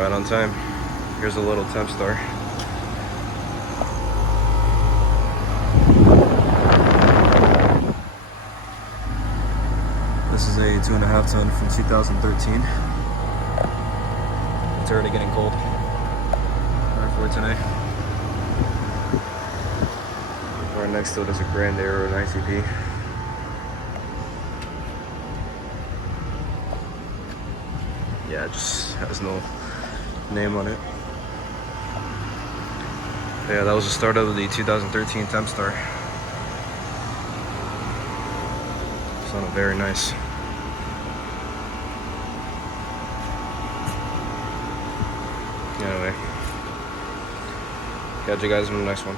Right on time. Here's a little Tempstar. This is a 2.5 ton from 2013. It's already getting cold. Right for today. Right next to it is a Grand Air and ICP. Yeah, it just has no name on it. Yeah, that was the start of the 2013 Tempstar. Sounded very nice. Anyway, catch you guys in the next one.